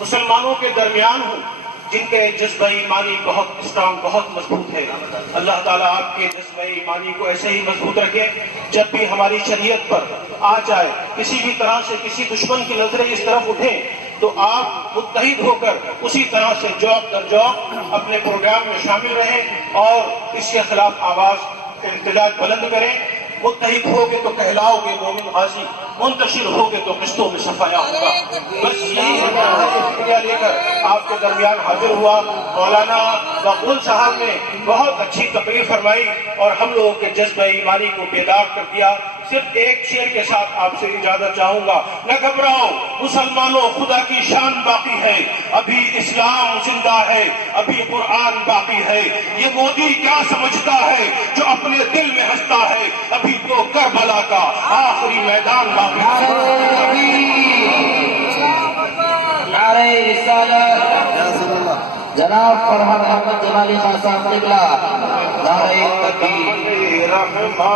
مسلمانوں کے درمیان ہوں جن کے جذبہ ایمانی بہت اسٹرانگ، بہت مضبوط ہے۔ اللہ تعالیٰ آپ کے جذبہ ایمانی کو ایسے ہی مضبوط رکھے۔ جب بھی ہماری شریعت پر آ جائے، کسی بھی طرح سے کسی دشمن کی نظریں اس طرف اٹھیں، تو آپ متحد ہو کر اسی طرح سے جوق در جوق اپنے پروگرام میں شامل رہیں اور اس کے خلاف آواز احتجاج بلند کریں۔ متحد ہوگے تو کہلاؤ گے مومن غازی، منتشر ہوگے تو قسطوں میں صفایا ہوگا۔ بس یہی فکریہ لے کر آپ کے درمیان حاضر ہوا۔ مولانا مقبول صاحب نے بہت اچھی تقریر فرمائی اور ہم لوگوں کے جذبہ ایمانی کو بیدار کر دیا۔ صرف ایک شعر کے ساتھ آپ سے اجازت چاہوں گا۔ نہ گھبراؤ مسلمانوں، خدا کی شان باقی ہے، ابھی اسلام زندہ ہے، ابھی قرآن باقی ہے۔ یہ مودی کیا سمجھتا ہے جو اپنے دل میں ہنستا ہے، ابھی تو کربلا کا آخری میدان باقی ہے۔ نعرہ رسالت جناب فرحان احمد جلالی خان صاحب قبلہ، نعرہ تکبیر۔